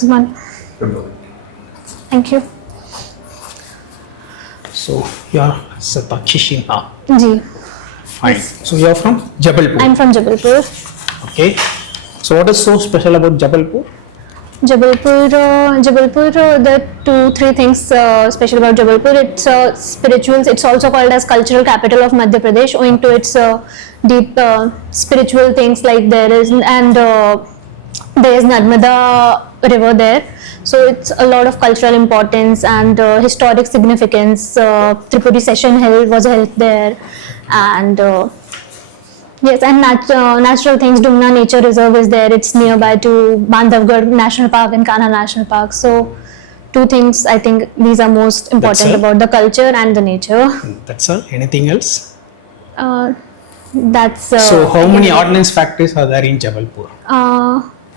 Good morning. Thank you. So you are Shatakshi Sinha. Ji. Fine. Yes. So you are from Jabalpur. I'm from Jabalpur. Okay. So what is so special about Jabalpur? Jabalpur, there are 2-3 things special about Jabalpur. It's spirituals. It's also called as cultural capital of Madhya Pradesh, owing to its deep spiritual things like there is Narmada river there. So it's a lot of cultural importance and historic significance. Tripuri session was held there, and yes, and natural things. Dumna Nature Reserve is there. It's nearby to Bandhavgarh National Park and Kanha National Park. So 2 things I think these are most important about the culture and the nature. That's all. Anything else? That's so how many ordnance factories are there in Jabalpur?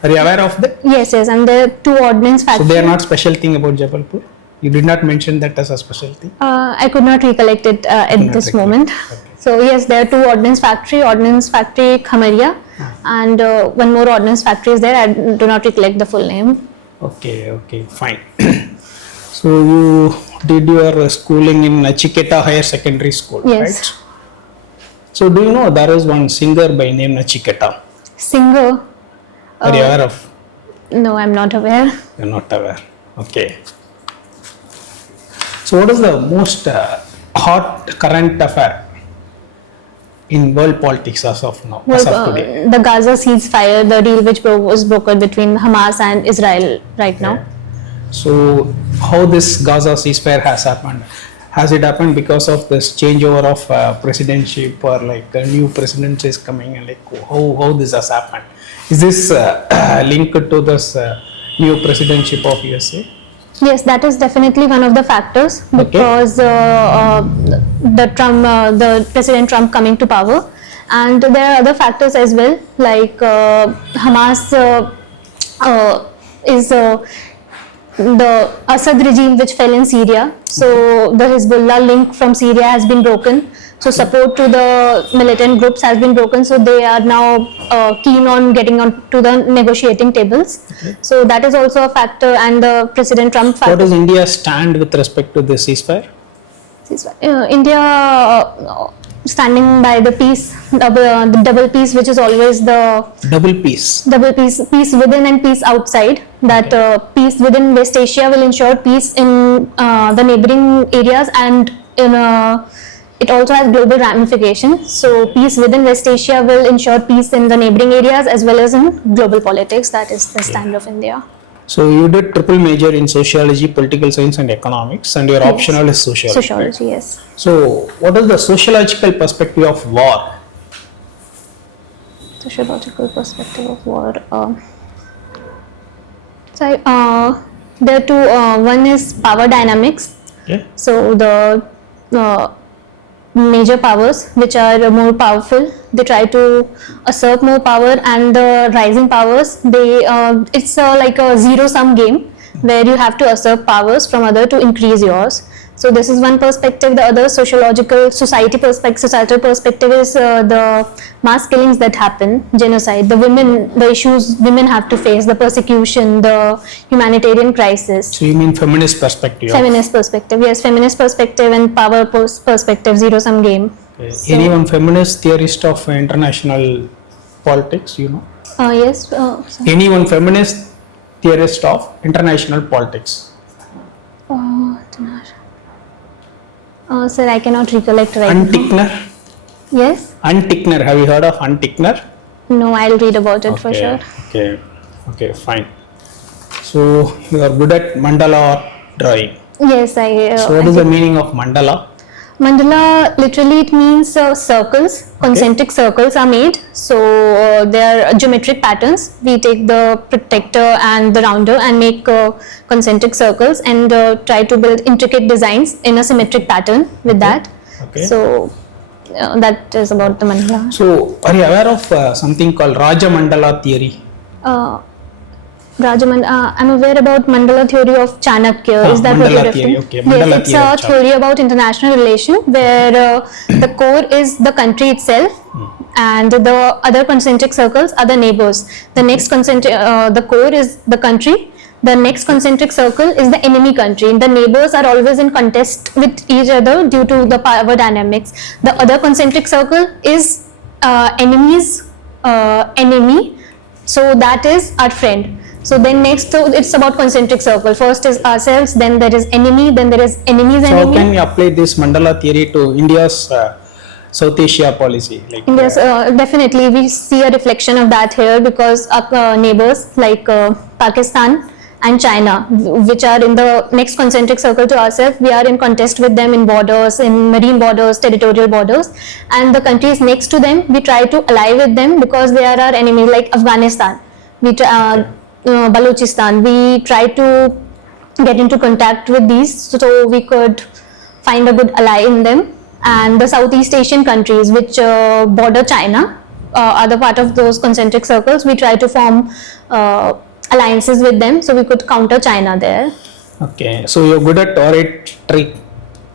Are you aware of that? Yes, and there are 2 ordnance factories. So they are not special thing about Jabalpur? You did not mention that as a special thing? I could not recollect it at this moment. Okay. So yes, there are 2 ordnance factory Khamaria, and one more ordnance factory is there. I do not recollect the full name. Okay, fine. So you did your schooling in Nachiketa Higher Secondary School, yes. Right? So do you know there is one singer by name Nachiketa? Singer? Are you aware of? No, I'm not aware. You're not aware. Okay. So what is the most hot current affair in world politics as of now, as of today? The Gaza ceasefire, the deal which was brokered between Hamas and Israel right now. So how this Gaza ceasefire has happened? Has it happened because of this changeover of presidency, or like a new presidency is coming, and like how this has happened? Is this linked to this new presidency of USA? Yes, that is definitely one of the factors, because the President Trump coming to power, and there are other factors as well, like Hamas is the Assad regime which fell in Syria. So the Hezbollah link from Syria has been broken. So support to the militant groups has been broken. So they are now keen on getting on to the negotiating tables. Okay. So that is also a factor, and the President Trump factor. What does India stand with respect to this ceasefire? India standing by the peace, the double peace, which is always the peace within and peace outside. That peace within West Asia will ensure peace in the neighboring areas, and in it also has global ramifications. So peace within West Asia will ensure peace in the neighboring areas as well as in global politics. That is the stand of India. So you did triple major in sociology, political science and economics, and your optional is sociology. Sociology, yes. So what is the sociological perspective of war? Sociological perspective of war. There are 2. One is power dynamics. Okay. So the major powers which are more powerful, they try to assert more power, and the rising powers, they it's like a zero-sum game where you have to assert powers from other to increase yours. So this is one perspective. The other sociological societal perspective is the mass killings that happen, genocide, the issues women have to face, the persecution, the humanitarian crisis. So you mean feminist perspective? Feminist perspective, yes, feminist perspective and power perspective, zero-sum game. Okay. So, anyone feminist theorist of international politics, you know? Yes. Anyone feminist theorist of international politics? Sir, I cannot recollect right Untickner? now. Yes. Untickner. Have you heard of Untickner? No, I'll read about it for sure. Okay, fine. So you are good at mandala art drawing. Yes, so what is the meaning of mandala? Mandala, literally it means circles, concentric circles are made. So they are geometric patterns. We take the protector and the rounder and make concentric circles and try to build intricate designs in a symmetric pattern with that. Okay. So that is about the mandala. So are you aware of something called Rajamandala theory? I'm aware about mandala theory of Chanakya. Is that what you're referring? Okay. Yes, it's a theory about international relation where the core is the country itself and the other concentric circles are the neighbors. The next the core is the country, The next concentric circle is the enemy country. The neighbors are always in contest with each other due to the power dynamics. The other concentric circle is enemy's enemy, so that is our friend. So then next, so it's about concentric circle. First is ourselves, then there is enemy, then there is enemy's So enemy. how can we apply this mandala theory to India's South Asia policy? Like, Yes, definitely we see a reflection of that here, because our neighbors like Pakistan and China, which are in the next concentric circle to ourselves, we are in contest with them in borders, in marine borders, territorial borders, and the countries next to them, we try to ally with them because they are our enemies, like Afghanistan, Balochistan. We try to get into contact with these so we could find a good ally in them. And the Southeast Asian countries which border China are the part of those concentric circles. We try to form alliances with them so we could counter China there. okay, so you're good at oratory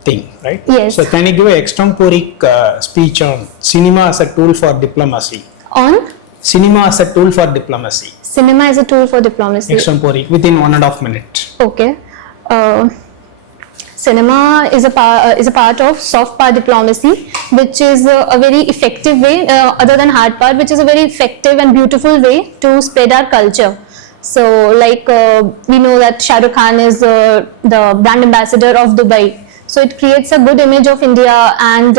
thing, right? Yes. So can you give an extemporic speech on cinema as a tool for diplomacy? On Cinema as a tool for diplomacy. cinema as a tool for diplomacy. Extemporic within 1.5 minutes. Okay. Cinema is a part of soft power diplomacy, which is a very effective way, other than hard power, which is a very effective and beautiful way to spread our culture. So, like we know that Shah Rukh Khan is the brand ambassador of Dubai. So it creates a good image of India, and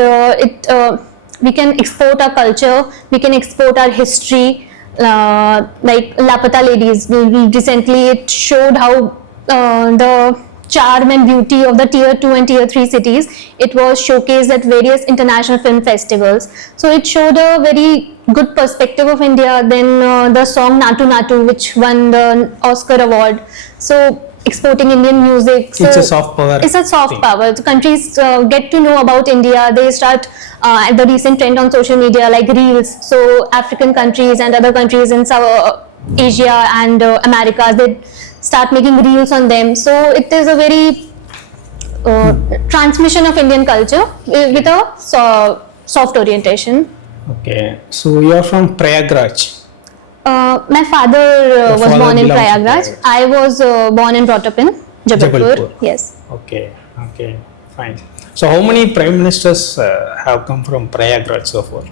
we can export our culture, we can export our history. Like Lapata Ladies, recently it showed how the charm and beauty of the tier 2 and tier 3 cities, it was showcased at various international film festivals. So it showed a very good perspective of India. Then the song Natu Natu, which won the Oscar award. So exporting Indian music. So it's a soft power. It's a soft thing. power. The countries get to know about India. They start the recent trend on social media like reels. So African countries and other countries in South Asia and Americas, they start making reels on them. So it is a very transmission of Indian culture with a soft orientation. Okay, so you are from Prayagraj. My father was father born in belongs to Prayagraj. Prayagraj. I was born and brought up in Jabalpur. Jabalpur. Yes. Okay, okay, fine. So how many prime ministers have come from Prayagraj so far?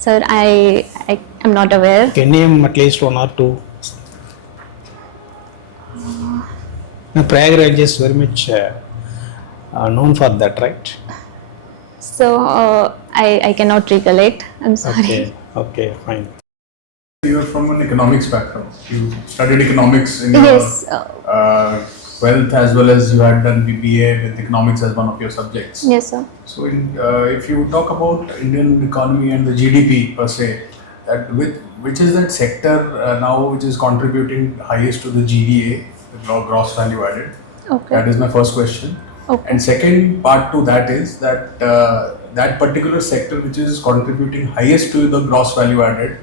Sir, I am not aware. Can you name at least 1 or 2? Now, Prayagraj is very much known for that, right? So I cannot recollect. I'm sorry. Okay, okay, fine. You are from an economics background. You studied economics in Yes. your 12th, as well as you had done BBA with economics as one of your subjects. Yes, sir. So, if you talk about Indian economy and the GDP per se, which is that sector now which is contributing highest to the GVA, the gross value added? Okay. That is my first question. Okay. And second part to that is that that particular sector which is contributing highest to the gross value added,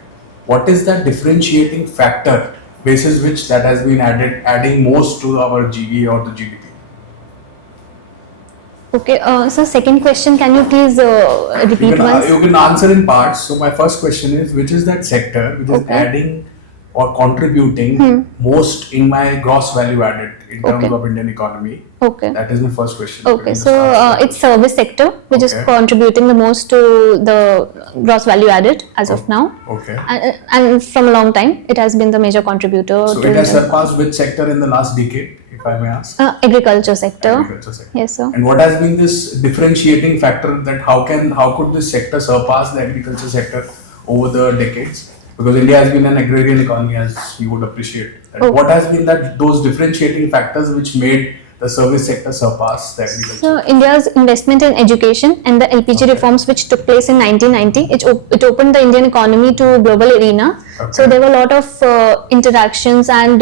what is that differentiating factor basis which that has been adding most to our GVA or the GDP? Okay. So second question, can you please repeat once? You can answer in parts. So my first question is, which is that sector which is Okay. adding or contributing most in my gross value added in terms Okay. of Indian economy? Okay. That is my first question. Okay, Can you so just answer that it's service sector which is Okay. contributing the most to the gross value added as of now, question? Okay. and from a long time it has been the major contributor So to it has the surpassed which sector in the last decade, if I may ask? agriculture sector. Agriculture sector. Yes, sir. And what has been this differentiating factor that how could this sector surpass the agriculture sector over the decades? Because India has been an agrarian economy, as you would appreciate. And Okay. what has been those differentiating factors which made the service sector surpass the agriculture? So India's investment in education and the LPG Okay. reforms which took place in 1990, it opened the Indian economy to global arena. Okay. So there were a lot of interactions and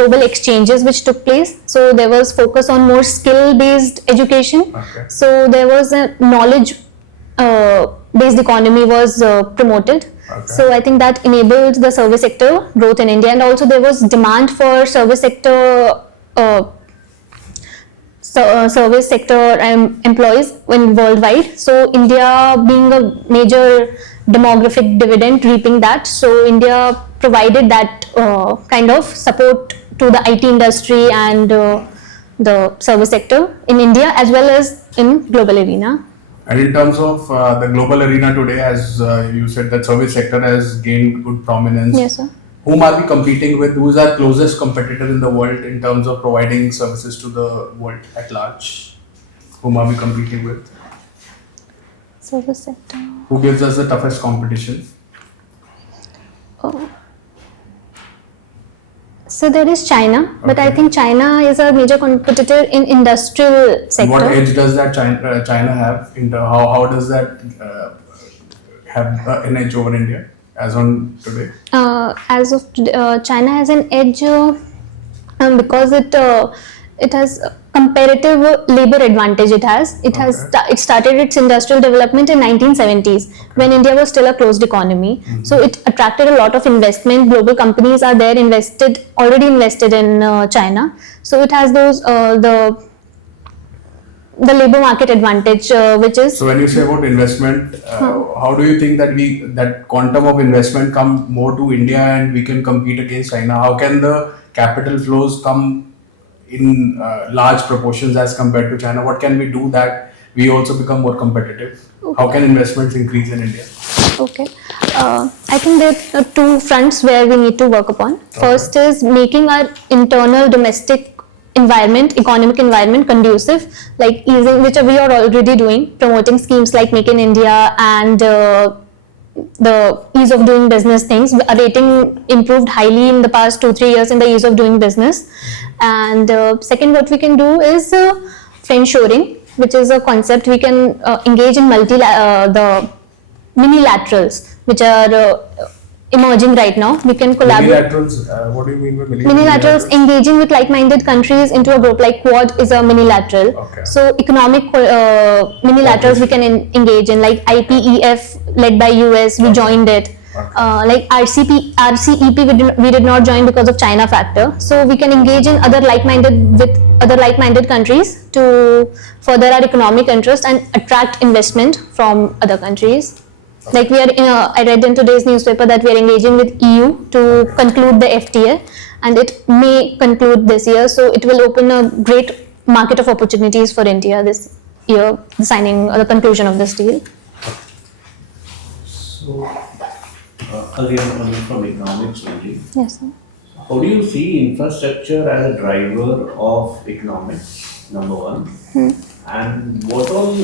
global exchanges which took place. So there was focus on more skill-based education. Okay. So there was a knowledge-based economy was promoted. Okay. So I think that enabled the service sector growth in India, and also there was demand for service sector service sector employees worldwide. So India being a major demographic dividend reaping that, so India provided that kind of support to the IT industry and the service sector in India as well as in global arena. And in terms of the global arena today, as you said, that service sector has gained good prominence. Yes, sir. Whom are we competing with? Who is our closest competitor in the world in terms of providing services to the world at large? Whom are we competing with? Service sector. Who gives us the toughest competition? Oh. So there is China, but I think China is a major competitor in industrial sector. What edge does that China have? How does that have an edge over India as on today? As of today, China has an edge because it has comparative labor advantage. It started its industrial development in 1970s when India was still a closed economy. So it attracted a lot of investment. Global companies are there already invested in China. So it has those the labor market advantage, which is. So when you say about investment, how do you think that that quantum of investment come more to India and we can compete against China? How can the capital flows come in large proportions as compared to China? What can we do that we also become more competitive? How can investments increase in India? Okay. I think there are two fronts where we need to work upon. First is making our internal domestic economic environment conducive, like easing, which we are already doing, promoting schemes like Make in India and the ease of doing business things. Our rating improved highly in the past 2-3 years in the ease of doing business. And second, what we can do is friendshoring, which is a concept we can engage in the minilaterals, which are emerging right now. We can collaborate. Minilaterals, what do you mean by Minilaterals, engaging with like-minded countries into a group, like Quad is a minilateral. Okay. So economic minilaterals we can engage in, like IPEF led by US, we joined it. Like RCEP we did not join because of China factor. So we can engage in other like-minded countries to further our economic interest and attract investment from other countries. Like I read in today's newspaper that we are engaging with EU to conclude the FTA, and it may conclude this year. So it will open a great market of opportunities for India this year, the conclusion of this deal. So, again, coming from economics only. Yes, sir. How do you see infrastructure as a driver of economics, number one? And what all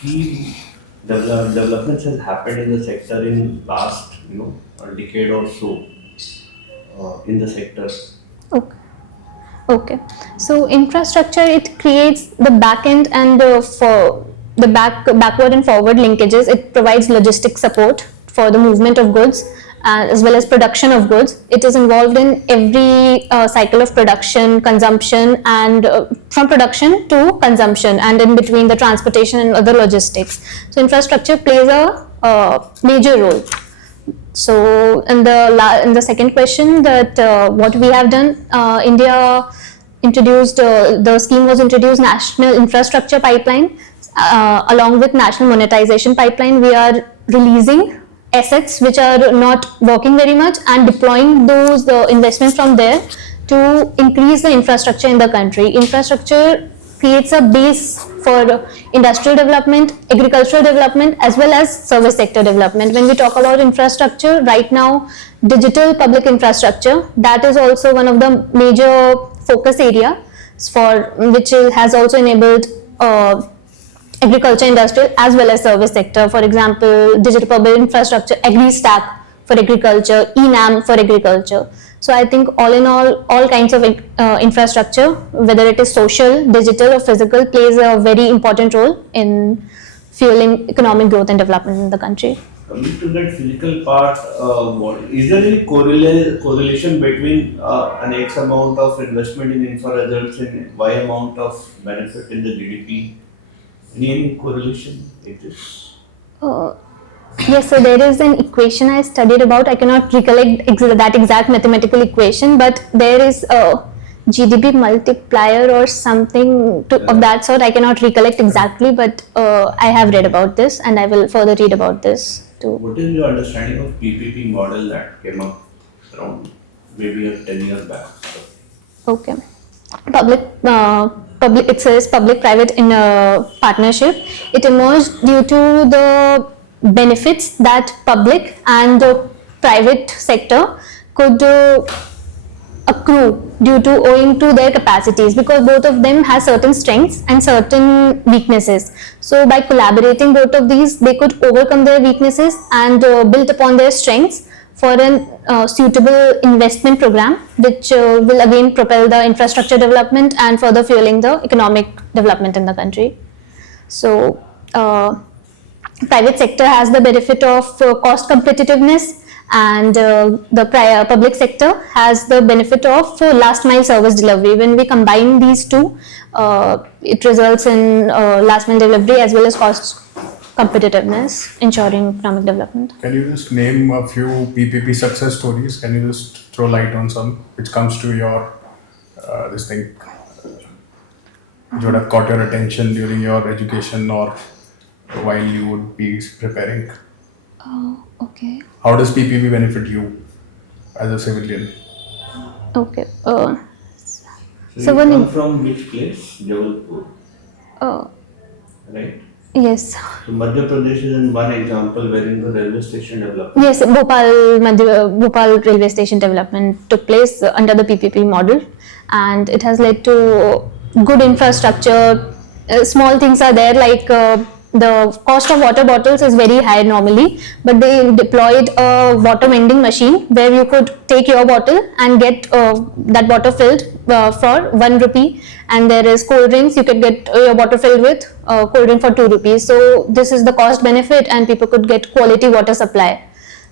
key developments has happened in the sector in last, a decade or so in the sector? Okay. So infrastructure, it creates the back end and for the backward and forward linkages. It provides logistic support for the movement of goods as well as production of goods. It is involved in every cycle of production, consumption, and from production to consumption, and in between the transportation and other logistics. So infrastructure plays a major role. So in the second question, that what we have done, India introduced, the scheme was introduced, National Infrastructure Pipeline, along with National Monetization Pipeline. We are releasing assets which are not working very much and deploying those investments from there to increase the infrastructure in the country. Infrastructure creates a base for industrial development, agricultural development, as well as service sector development. When we talk about infrastructure, right now, digital public infrastructure, that is also one of the major focus areas which has also enabled agriculture, industrial, as well as service sector. For example, digital public infrastructure, AgriStack for agriculture, eNAM for agriculture. So I think all in all kinds of infrastructure, whether it is social, digital, or physical, plays a very important role in fueling economic growth and development in the country. Coming to that physical part, is there any correlation between an X amount of investment in infra results in Y amount of benefit in the GDP? Any correlation exists? Yes, so there is an equation I studied about. I cannot recollect that exact mathematical equation, but there is a GDP multiplier or something of that sort. I cannot recollect exactly, but I have read about this and I will further read about this too. What is your understanding of PPP model that came up? around maybe 10 years back. Okay. Public. It says public-private in a partnership. It emerged due to the benefits that public and the private sector could accrue due to owing to their capacities, because both of them have certain strengths and certain weaknesses. So by collaborating both of these, they could overcome their weaknesses and build upon their strengths for a suitable investment program, which will again propel the infrastructure development and further fueling the economic development in the country. So private sector has the benefit of cost competitiveness, and the public sector has the benefit of last mile service delivery. When we combine these two, it results in last mile delivery as well as cost competitiveness, ensuring economic development. Can you just name a few PPP success stories? Can you just throw light on some which comes to your this thing which would have caught your attention during your education or while you would be preparing? Okay. How does PPP benefit you as a civilian? Okay. So So you when come you- from which place? Jabalpur, right? Yes. So Madhya Pradesh is one example wherein the railway station development. Yes, Bhopal railway station development took place under the PPP model, and it has led to good infrastructure. Small things are there, like the cost of water bottles is very high normally, but they deployed a water vending machine where you could take your bottle and get that bottle filled for 1 rupee, and there is cold drinks, you could get your bottle filled with cold drink for 2 rupees. So this is the cost benefit, and people could get quality water supply.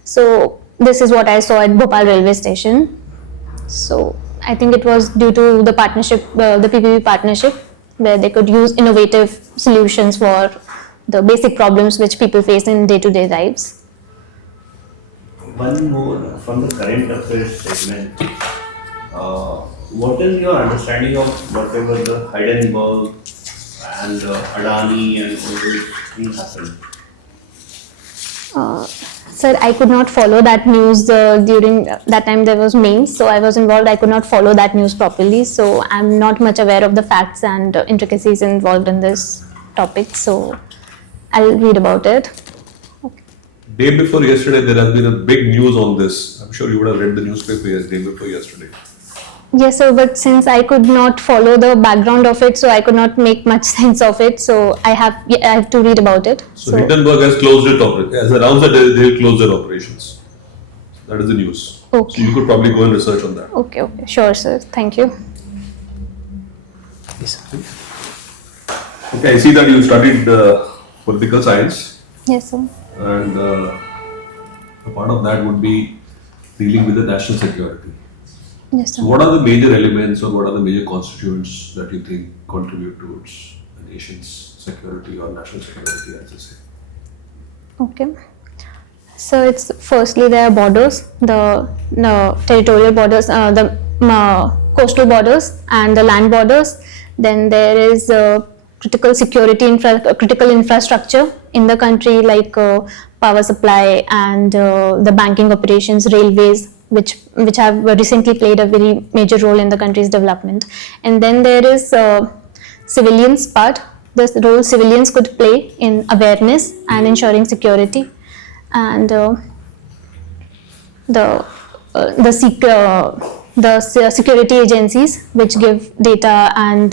So this is what I saw at Bhopal railway station. So I think it was due to the partnership, the PPP partnership, where they could use innovative solutions for the basic problems which people face in day-to-day lives. One more from the current affairs segment. What is your understanding of whatever the Hindenburg and Adani and all those things happened? Sir, I could not follow that news during that time. There was mains, so I was involved. I could not follow that news properly, so I'm not much aware of the facts and intricacies involved in this topic. So I'll read about it. Day before yesterday, there has been a big news on this. I'm sure you would have read the newspaper day before yesterday. Yes, sir, but since I could not follow the background of it, so I could not make much sense of it. So I have to read about it. So Hindenburg has closed it, has announced that they will close their operations. That is the news. Okay. So you could probably go and research on that. Okay, sure, sir. Thank you. Yes, please. Okay, I see that you studied political science, Yes, sir. and a part of that would be dealing with the national security. Yes, sir. So what are the major elements or what are the major constituents that you think contribute towards a nation's security or national security, as they say? Okay. So it's firstly there are borders, the territorial borders, the coastal borders and the land borders. Then there is critical critical infrastructure in the country, like power supply and the banking operations, railways, which have recently played a very major role in the country's development. And then there is civilians part, the role civilians could play in awareness and ensuring security, and the security agencies which give data and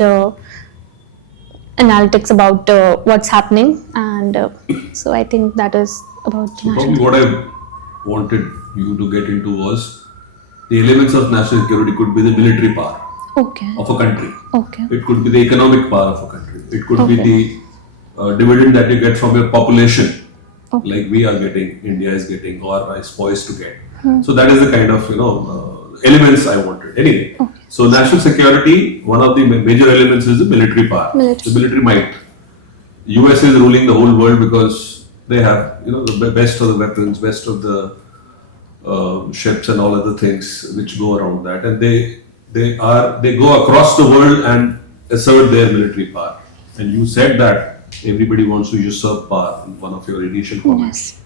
analytics about what's happening, and so I think that is about So probably what I wanted you to get into was the elements of national security could be the military power Okay. of a country. Okay. It could be the economic power of a country. It could be Okay. the dividend that you get from your population, Okay. like we are getting, India is getting, or is poised to get. So that is the kind of elements I wanted. Anyway, so national security, one of the major elements is the military power, Military. the military might. US is ruling the whole world because they have the best of the weapons, best of the ships and all other things which go around that, and they go across the world and assert their military power. And you said that everybody wants to usurp power in one of your initial comments. Yes.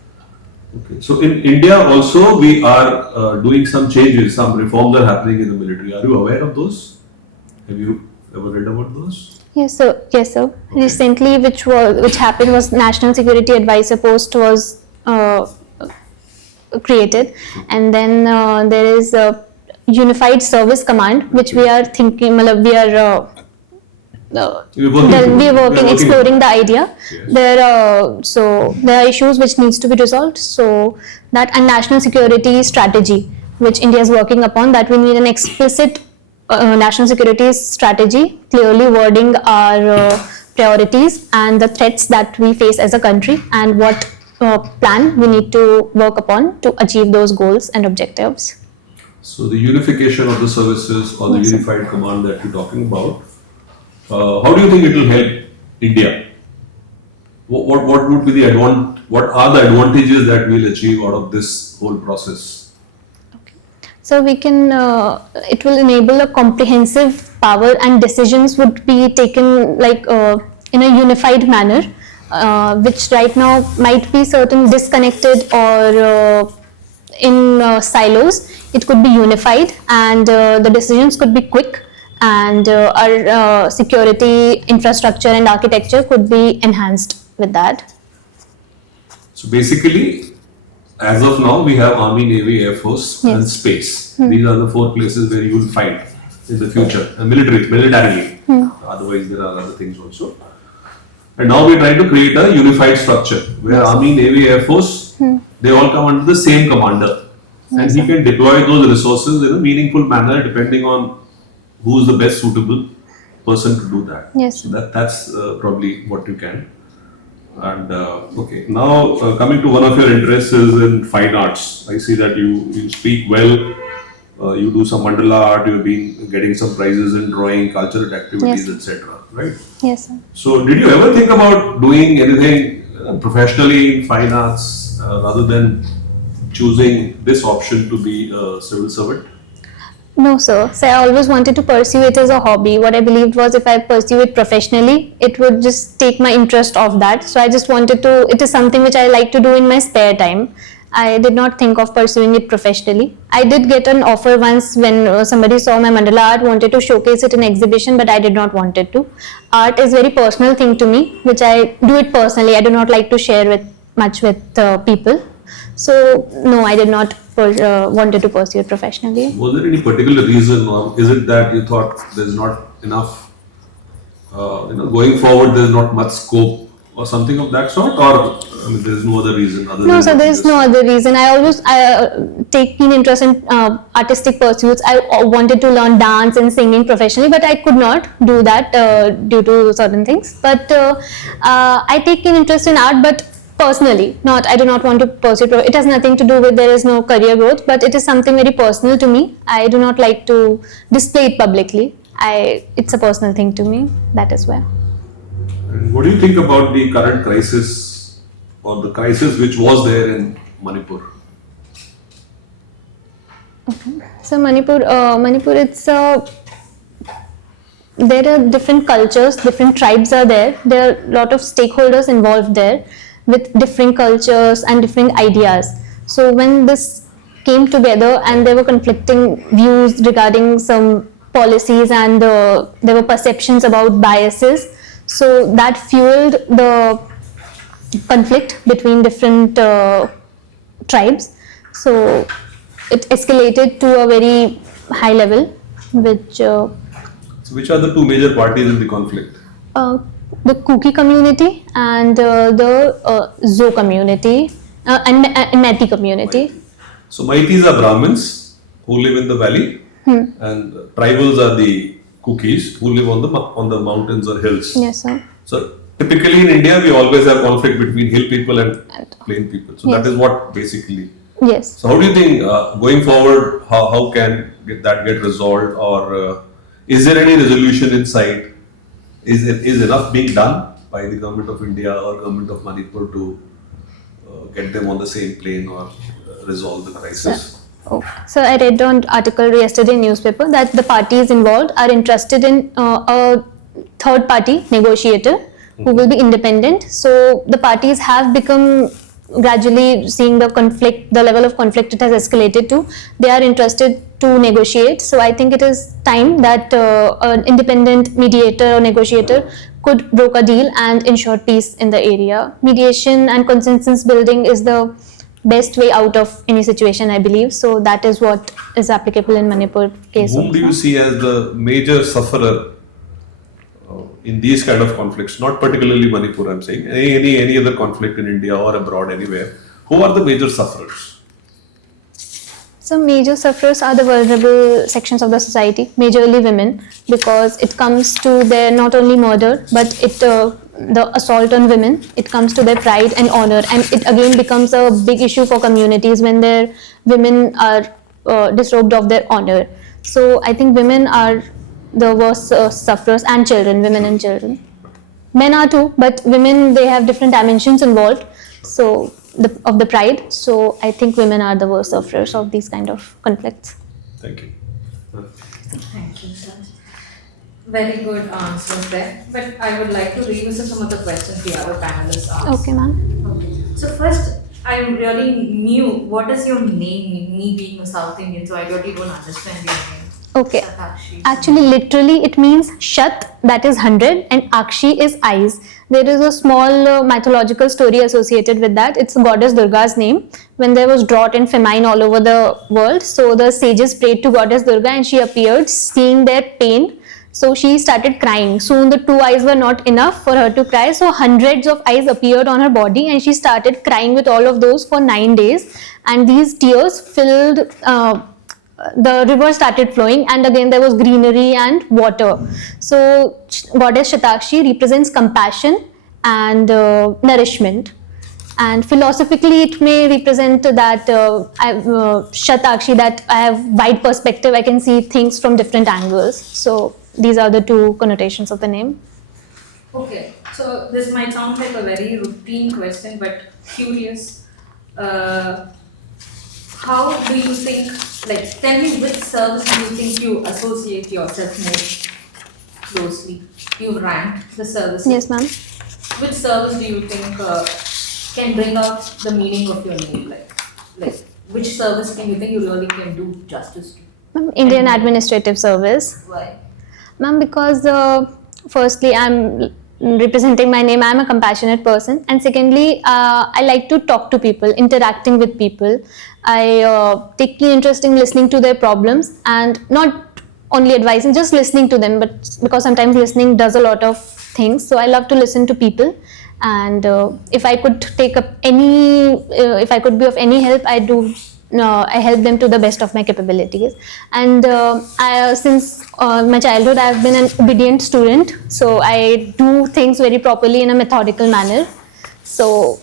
Okay. So in India also we are doing some changes, some reforms are happening in the military. Are you aware of those? Have you ever read about those? Yes, sir. Yes, sir. Recently, which happened was National Security Advisor post was created, and then there is a Unified Service Command, which we are thinking. We are exploring the idea. Yes. There are issues which needs to be resolved. So that, and national security strategy, which India is working upon, that we need an explicit national security strategy, clearly wording our priorities and the threats that we face as a country, and what plan we need to work upon to achieve those goals and objectives. So the unification of the services, or the Yes, sir. unified command that you're talking about, how do you think it will help India? What would be the what are the advantages that we'll achieve out of this whole process? So we can, it will enable a comprehensive power, and decisions would be taken like in a unified manner, which right now might be certain disconnected or in silos. It could be unified, and the decisions could be quick, and our security infrastructure and architecture could be enhanced with that. So basically, as of now, we have Army, Navy, Air Force, Yes. and Space. These are the 4 places where you will find in the future, militarily. Otherwise, there are other things also. And now we're trying to create a unified structure where Army, Navy, Air Force, they all come under the same commander. And he can deploy those resources in a meaningful manner depending on who is the best suitable person to do that. Yes. So that's probably what you can. And okay, now coming to one of your interests is in fine arts. I see that you speak well, you do some mandala art, you've been getting some prizes in drawing, cultural activities, Yes. etc. Right? Yes, sir. So did you ever think about doing anything professionally in fine arts rather than choosing this option to be a civil servant? No, sir. So I always wanted to pursue it as a hobby. What I believed was, if I pursue it professionally, it would just take my interest off that. So I just wanted to, it is something which I like to do in my spare time. I did not think of pursuing it professionally. I did get an offer once when somebody saw my mandala art, wanted to showcase it in exhibition, but I did not want it to. Art is very personal thing to me, which I do it personally. I do not like to share much with people. So no, I did not wanted to pursue it professionally. Was there any particular reason, or is it that you thought there's not enough, going forward there's not much scope or something of that sort, or there's no other reason other No, than sir, there is no other reason. I always take keen interest in artistic pursuits. I wanted to learn dance and singing professionally, but I could not do that due to certain things. But I take keen interest in art, but personally, I do not want to pursue it. It has nothing to do with, there is no career growth, but it is something very personal to me. I do not like to display it publicly. It's a personal thing to me, that is why. And what do you think about the current crisis, or the crisis which was there in Manipur? Okay. So Manipur, it's there are different cultures, different tribes are there. There are a lot of stakeholders involved there, with different cultures and different ideas. So when this came together and there were conflicting views regarding some policies, and there were perceptions about biases, so that fueled the conflict between different tribes. So it escalated to a very high level, which So which are the 2 major parties in the conflict? the Kuki community and the Zo community and Methi community. So Maitis are Brahmins who live in the valley, and tribals are the Kukis who live on the mountains or hills. Yes, sir. So typically in India we always have conflict between hill people and plain people. So Yes. that is what basically. Yes. So how do you think going forward, how can that get resolved, or is there any resolution in sight? Is enough being done by the government of India or government of Manipur to get them on the same plane or resolve the crisis? Oh. So I read an article yesterday in newspaper that the parties involved are interested in a third party negotiator who will be independent. So the parties have become gradually seeing the conflict, the level of conflict it has escalated to, they are interested to negotiate. So I think it is time that an independent mediator or negotiator could broker a deal and ensure peace in the area. Mediation and consensus building is the best way out of any situation, I believe. So that is what is applicable in Manipur case. Whom do you see as the major sufferer in these kind of conflicts? Not particularly Manipur, I'm saying. Any other conflict in India or abroad, anywhere. Who are the major sufferers? So major sufferers are the vulnerable sections of the society, majorly women, because it comes to their not only murder, but the assault on women, it comes to their pride and honor, and it again becomes a big issue for communities when their women are disrobed of their honor. So I think women are the worst sufferers, and children, women and children. Men are too, but women, they have different dimensions involved. So of the pride. So I think women are the worst sufferers of these kind of conflicts. Thank you. Thank you, sir. Very good answers there. But I would like to revisit some of the questions the other panelists asked. Okay, ma'am. Okay. So first, I really knew what does your name mean, me being a South Indian, so I really don't understand your name. Okay. Shatakshi. Actually, literally, it means Shat, that is 100, and Akshi is eyes. There is a small mythological story associated with that. It's goddess Durga's name. When there was drought and famine all over the world, so the sages prayed to goddess Durga and she appeared, seeing their pain. So she started crying. Soon the 2 eyes were not enough for her to cry. So hundreds of eyes appeared on her body and she started crying with all of those for 9 days. And these tears filled the river started flowing, and again there was greenery and water. So goddess Shatakshi represents compassion and nourishment, and philosophically it may represent that Shatakshi, that I have wide perspective, I can see things from different angles. So these are the 2 connotations of the name. Okay, so this might sound like a very routine question, but curious. How do you think, like, tell me which service do you think you associate yourself more closely? You ranked the services. Yes, ma'am. Which service do you think can bring out the meaning of your name? Like which service can you think you really can do justice to? Indian Administrative Service. Why? Ma'am, because firstly, I'm representing my name, I'm a compassionate person, and secondly, I like to talk to people, interacting with people. I take keen interest in listening to their problems and not only advising, just listening to them, but because sometimes listening does a lot of things. So I love to listen to people, and if I could take up if I could be of any help, I do. I help them to the best of my capabilities. And since my childhood, I have been an obedient student. So I do things very properly in a methodical manner. So.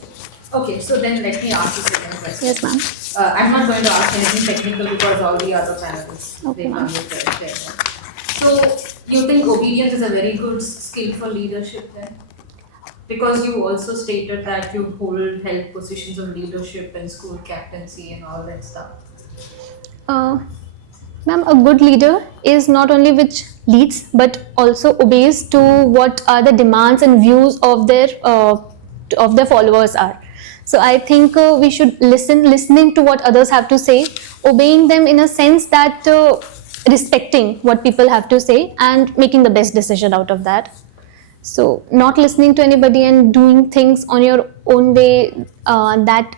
Okay, so then let me ask you a second question. Yes, ma'am. I'm not going to ask anything technical because all the other panelists, Okay, they come ma'am. with their. So you think obedience is a very good skill for leadership then? Because you also stated that you held positions of leadership and school captaincy and all that stuff. Ma'am, a good leader is not only which leads but also obeys to what are the demands and views of their followers are. So I think we should listening to what others have to say, obeying them in a sense that respecting what people have to say and making the best decision out of that. So not listening to anybody and doing things on your own way, that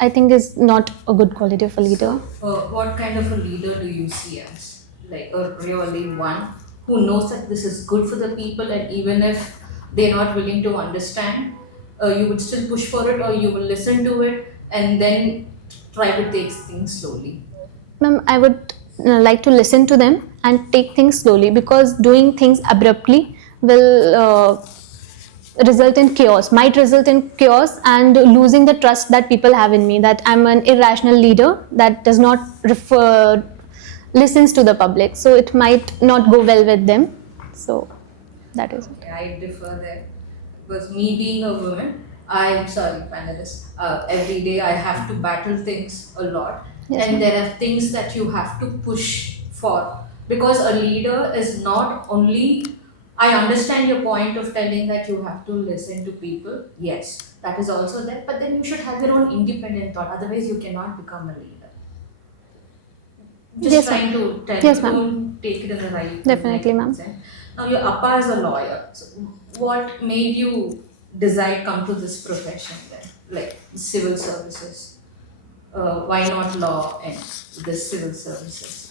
I think is not a good quality of a leader. What kind of a leader do you see as? Like a really one who knows that this is good for the people, and even if they're not willing to understand, you would still push for it, or you will listen to it and then try to take things slowly? Ma'am, I would like to listen to them and take things slowly, because doing things abruptly will result in chaos, might result in chaos and losing the trust that people have in me, that I'm an irrational leader that does not listens to the public. So it might not go well with them. So that is it. Okay, I differ there. Because me being a woman, I'm sorry, panelists, every day I have to battle things a lot. Yes, And ma'am. there are things that you have to push for. Because a leader is not only I understand your point of telling that you have to listen to people. Yes, that is also there. But then you should have your own independent thought. Otherwise, you cannot become a leader. Just Yes, trying ma'am. to tell Yes, you, ma'am. don't take it in the right Definitely, negative ma'am. sense. Now, your appa is a lawyer. So what made you decide come to this profession then, like civil services? Why not law and this civil services?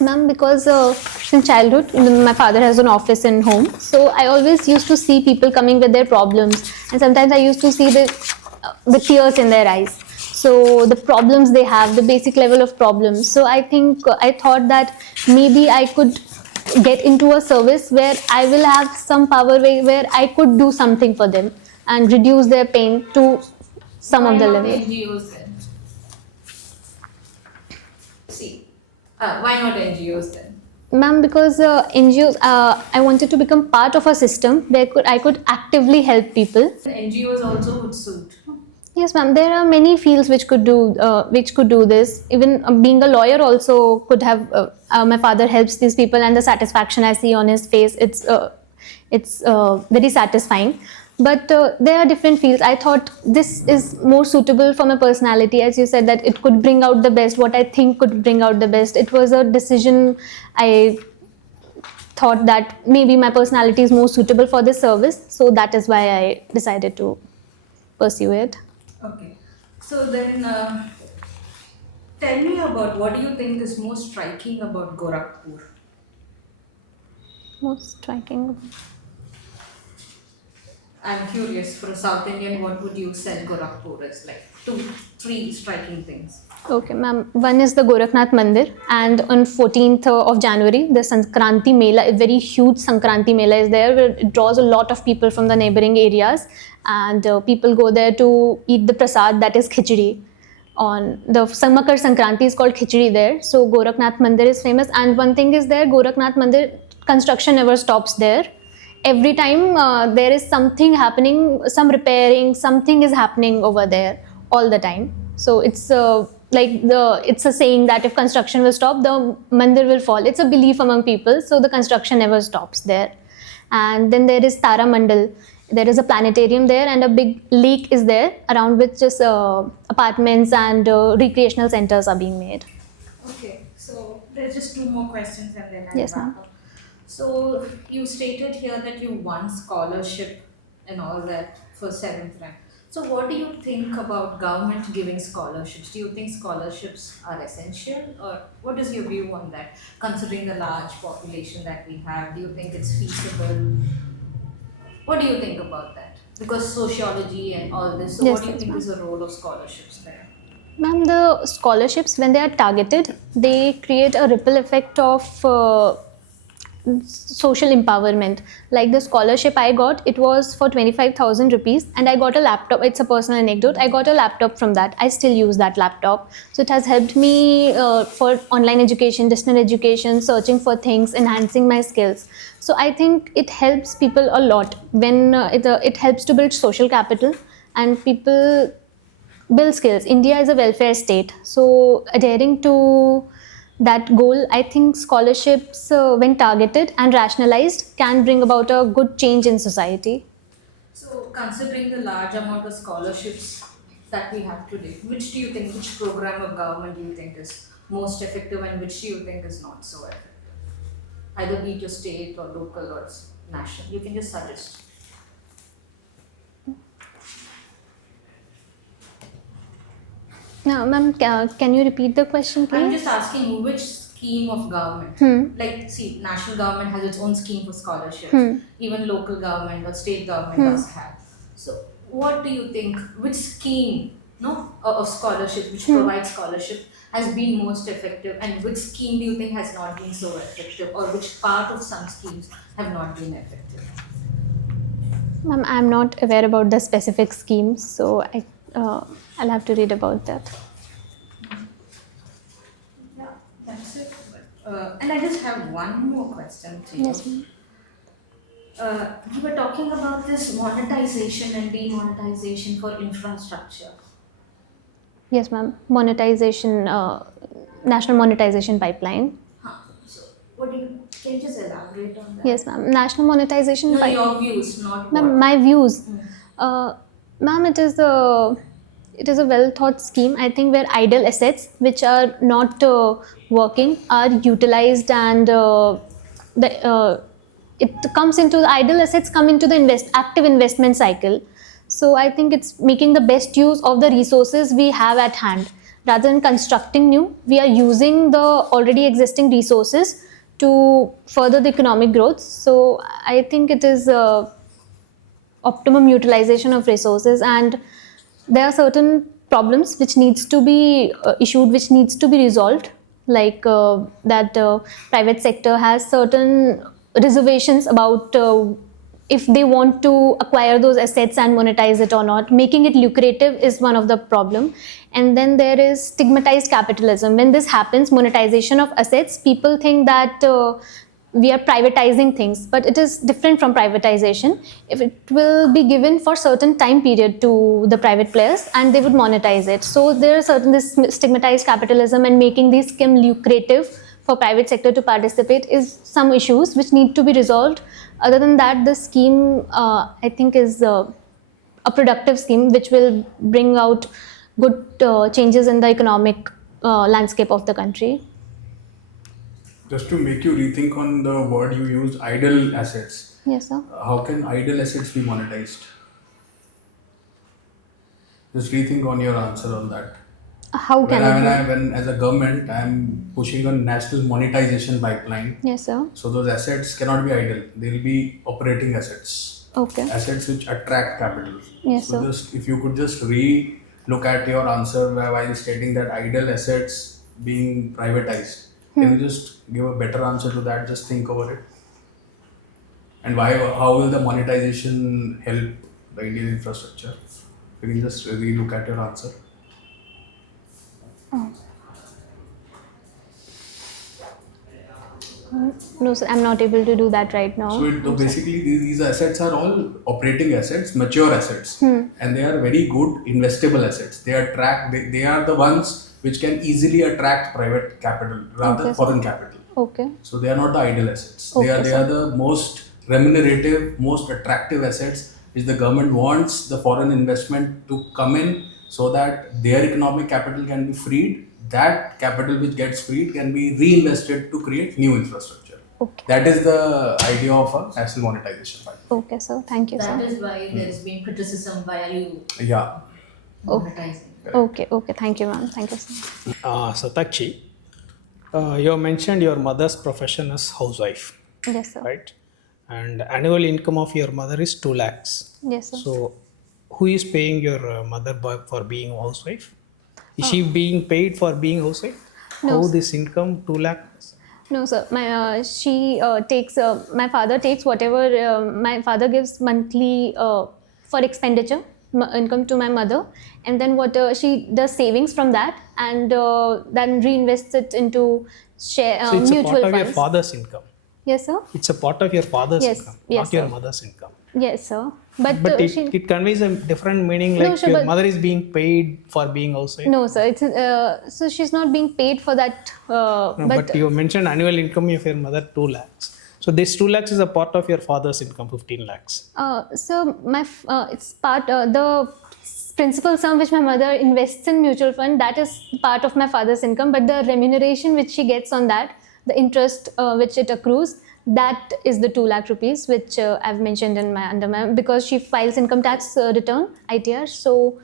Ma'am, because since childhood, my father has an office in home, so I always used to see people coming with their problems, and sometimes I used to see the tears in their eyes. So the problems they have, the basic level of problems. So I think I thought that maybe I could get into a service where I will have some power, where I could do something for them and reduce their pain to some Why of the not level. NGOs then? See, why not NGOs then? Ma'am, because NGOs, I wanted to become part of a system where I could actively help people. NGOs also would suit. Yes, ma'am. There are many fields which could do this. Even being a lawyer also could have. My father helps these people, and the satisfaction I see on his face, it's very satisfying. But there are different fields. I thought this is more suitable for my personality, as you said that it could bring out the best. What I think could bring out the best. It was a decision I thought that maybe my personality is more suitable for this service, so that is why I decided to pursue it. Okay. So then, tell me about what do you think is most striking about Gorakhpur? Most striking. I'm curious, for a South Indian, what would you say Gorakhpur is like? 2, 3 striking things. Okay, ma'am. One is the Gorakhnath Mandir, and on 14th of January, the Sankranti Mela, a very huge Sankranti Mela is there, where it draws a lot of people from the neighboring areas, and people go there to eat the prasad, that is khichdi. On the Makar Sankranti is called khichdi there. So Gorakhnath Mandir is famous, and one thing is there, Gorakhnath Mandir construction never stops there. Every time there is something happening, some repairing, something is happening over there all the time. So it's it's a saying that if construction will stop, the mandir will fall. It's a belief among people, so the construction never stops there. And then there is Tara Mandal. There is a planetarium there, and a big lake is there around which just apartments and recreational centers are being made. Okay, so there's just 2 more questions and then I'll Yes, wrap ma'am. up. So you stated here that you won scholarship and all that for 7th rank. So what do you think about government giving scholarships? Do you think scholarships are essential, or what is your view on that? Considering the large population that we have, do you think it's feasible? What do you think about that? Because sociology and all this, so Yes, what do you yes, think ma'am. is the role of scholarships there? Ma'am, the scholarships, when they are targeted, they create a ripple effect of social empowerment. Like the scholarship I got, it was for 25,000 rupees, and I got a laptop. It's a personal anecdote. I got a laptop from that. I still use that laptop. So it has helped me for online education, distance education, searching for things, enhancing my skills. So I think it helps people a lot when it helps to build social capital, and people build skills. India is a welfare state, so adhering to that goal, I think scholarships, when targeted and rationalized, can bring about a good change in society. So, considering the large amount of scholarships that we have today, which do you think, which program of government do you think is most effective and which do you think is not so effective? Either be it your state or local or national. You can just suggest. Now, ma'am, can you repeat the question, please? I'm just asking which scheme of government. Like, see, national government has its own scheme for scholarships. Even local government or state government does have. So, what do you think? Which scheme, of scholarship, which provides scholarship, has been most effective, and which scheme do you think has not been so effective, or which part of some schemes have not been effective? Ma'am, I'm not aware about the specific schemes, so I'll have to read about that. Yeah, that's it. And I just have one more question to you. Yes, ma'am. You were talking about this monetization and demonetization for infrastructure. Yes, ma'am. Monetization, national monetization pipeline. So, what do you Can you just elaborate on that? Yes, ma'am. National monetization. No, your views, not Ma'am, what. my views. Ma'am, it is a well thought scheme. I think where idle assets which are not working are utilized, and it comes into the idle assets come into the active investment cycle. So I think it's making the best use of the resources we have at hand. Rather than constructing new, we are using the already existing resources to further the economic growth. So I think it is optimum utilization of resources, and there are certain problems which needs to be issued, which needs to be resolved, like that private sector has certain reservations about if they want to acquire those assets and monetize it or not. Making it lucrative is one of the problem. And then there is stigmatized capitalism. When this happens, monetization of assets, people think that we are privatizing things, but it is different from privatization. If it will be given for certain time period to the private players, and they would monetize it. So there are certain this stigmatized capitalism, and making this scheme lucrative for private sector to participate is some issues which need to be resolved. Other than that, the scheme I think is a productive scheme which will bring out good changes in the economic landscape of the country. Just to make you rethink on the word you use, idle assets. Yes, sir. How can idle assets be monetized? Just rethink on your answer on that. How can it be? When as a government, I am pushing a national monetization pipeline. Yes, sir. So those assets cannot be idle. They will be operating assets. Okay. Assets which attract capital. Yes, so sir. just if you could just look at your answer while stating that idle assets being privatized. Can you just give a better answer to that? Just think over it. And how will the monetization help the Indian infrastructure? You can just look at your answer. No, sir, I'm not able to do that right now. So basically these assets are all operating assets, mature assets, and they are very good investable assets. They are the ones which can easily attract private capital rather Okay, foreign capital. Okay. So they are not the idle assets. Okay, They are the most remunerative, most attractive assets which the government wants the foreign investment to come in so that their economic capital can be freed. That capital which gets freed can be reinvested to create new infrastructure. Okay. That is the idea of a national monetization fund. Okay, sir. Thank you, That sir. is why there's been criticism. Why are you Yeah. monetizing? Okay. Thank you, ma'am. Thank you, sir. Shatakshi, you have mentioned your mother's profession is housewife, Yes, sir. right? And annual income of your mother is 2 lakhs. Yes, sir. So, who is paying your mother for being housewife? Is she being paid for being housewife? No, How sir. this income 2 lakhs? No, sir. She takes. My father takes whatever my father gives monthly for expenditure income to my mother, and then what she does savings from that, and then reinvests it into share So it's a mutual part of your funds. father's income. Yes, sir. It's a part of your father's Yes, income, yes, not your sir. mother's income. Yes, sir. But, But she. it conveys a different meaning, No, like sure, your but- mother is being paid for being housewife. No, sir. It's so she's not being paid for that. No, but you mentioned annual income of your mother 2 lakhs. So this 2 lakhs is a part of your father's income, 15 lakhs. So it's part the principal sum which my mother invests in mutual fund, that is part of my father's income, but the remuneration which she gets on that, the interest which it accrues, that is the 2 lakh rupees which I've mentioned in my because she files income tax return ITR, so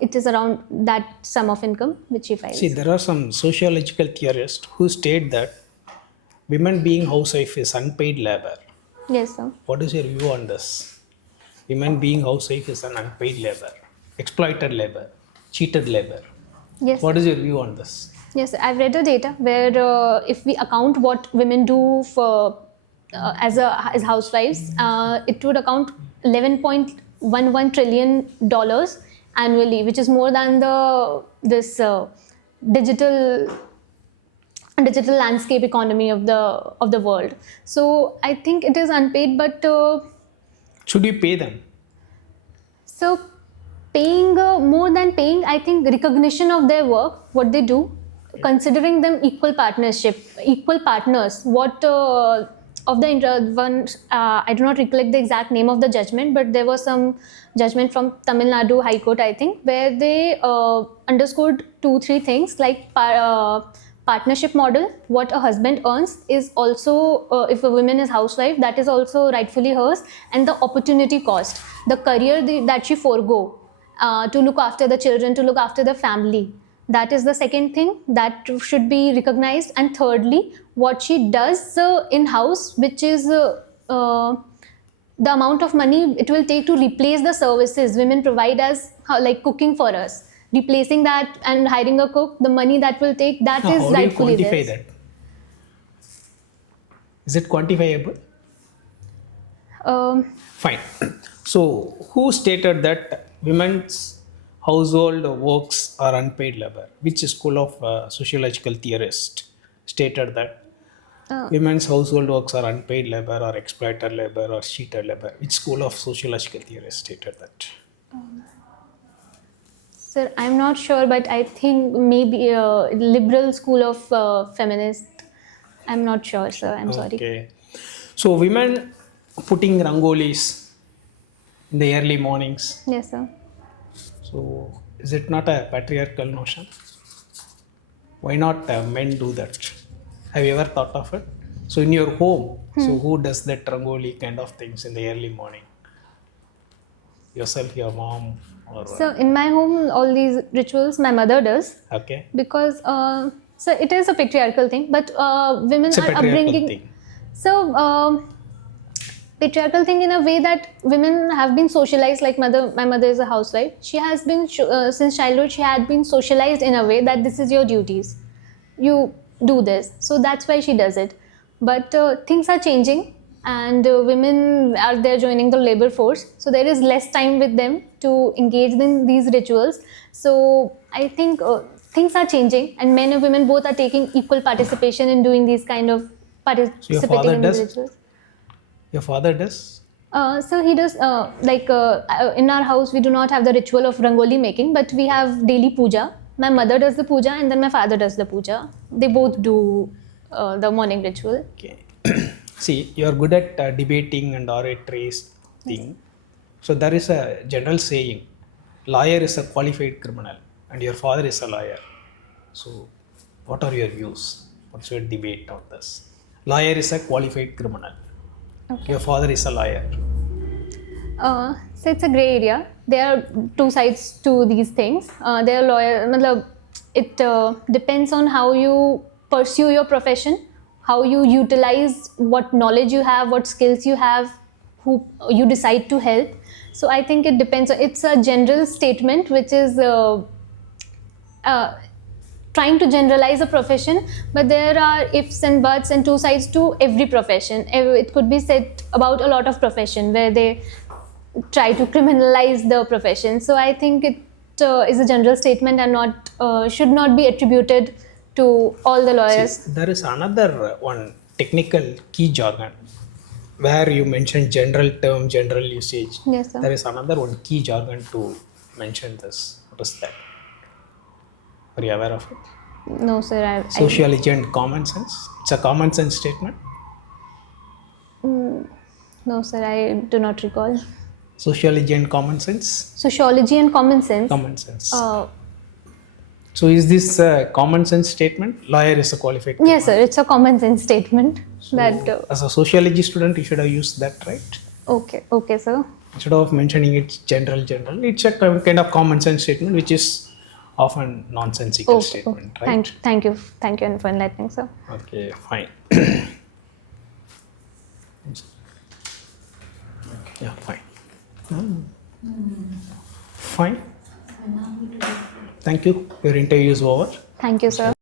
it is around that sum of income which she files. See, there are some sociological theorists who state that women being housewife is unpaid labor. Yes, sir. What is your view on this? Women being housewife is an unpaid labor, exploited labor, cheated labor. Yes. What is your view on this? Yes, I've read the data where if we account what women do for as housewives, it would account $11.11 trillion annually, which is more than this digital landscape economy of the world. So I think it is unpaid, but Should we pay them? so paying more than paying, I think recognition of their work, what they do, considering them equal partners. What of the one, I do not recollect the exact name of the judgment, but there was some judgment from Tamil Nadu High Court, I think, where they underscored 2-3 things like partnership model. What a husband earns is also, if a woman is housewife, that is also rightfully hers, and the opportunity cost, the career that she forego to look after the children, to look after the family. That is the second thing that should be recognized. And thirdly, what she does in-house, which is the amount of money it will take to replace the services women provide us, like cooking for us. Replacing that and hiring a cook, the money that will take, that is rightfully theirs. How do you quantify theirs. that? Is it quantifiable? Fine. So, who stated that women's household works are unpaid labor? Which school of sociological theorist stated that women's household works are unpaid labor or exploited labor or cheated labor? Which school of sociological theorist stated that? Sir, I'm not sure, but I think maybe liberal school of feminist. I'm not sure, sir. I'm sorry. Okay. So, women putting rangolis in the early mornings. Yes, sir. So, is it not a patriarchal notion? Why not men do that? Have you ever thought of it? So, in your home, so who does that rangoli kind of things in the early morning? Yourself, your mom, or So, in my home, all these rituals my mother does. okay? Because so it is a patriarchal thing, but women It's a are patriarchal upbringing. thing. So patriarchal thing in a way that women have been socialized. Like my mother is a housewife. She has been since childhood. She had been socialized in a way that this is your duties. You do this. So that's why she does it. But things are changing, and women are there joining the labor force. So there is less time with them to engage in these rituals. So I think things are changing, and men and women both are taking equal participation in doing these kind of participating in these rituals. Your father does? So he does, in our house we do not have the ritual of rangoli making, but we have daily puja. My mother does the puja and then my father does the puja. They both do the morning ritual. Okay. See, you are good at debating and oratories thing. So there is a general saying, lawyer is a qualified criminal and your father is a lawyer. So what are your views? What's your debate on this? Lawyer is a qualified criminal. Okay. Your father is a lawyer. So it's a grey area. There are two sides to these things. There are lawyer. It depends on how you pursue your profession, how you utilize what knowledge you have, what skills you have, who you decide to help. So I think it depends. It's a general statement which is trying to generalize a profession, but there are ifs and buts and two sides to every profession. It could be said about a lot of profession where they try to criminalize the profession. So I think it is a general statement and not should not be attributed to all the lawyers. See, there is another one technical key jargon where you mentioned general term, general usage. Yes, sir. There is another one key jargon to mention this. What is that? Are you aware of it? No, sir. Sociology and common sense. It's a common sense statement. No, sir. I do not recall. Sociology and common sense. Sociology and common sense. Common sense. So is this a common sense statement? Lawyer is a qualified. Yes, sir. It's a common sense statement. So that. As a sociology student, you should have used that, right? Okay. Okay, sir. Instead of mentioning it general, it's a kind of common sense statement, which is often nonsensical statement, right? Thank you for enlightening, sir. Okay, fine. Yeah, fine. Fine. Thank you. Your interview is over. Thank you, sir.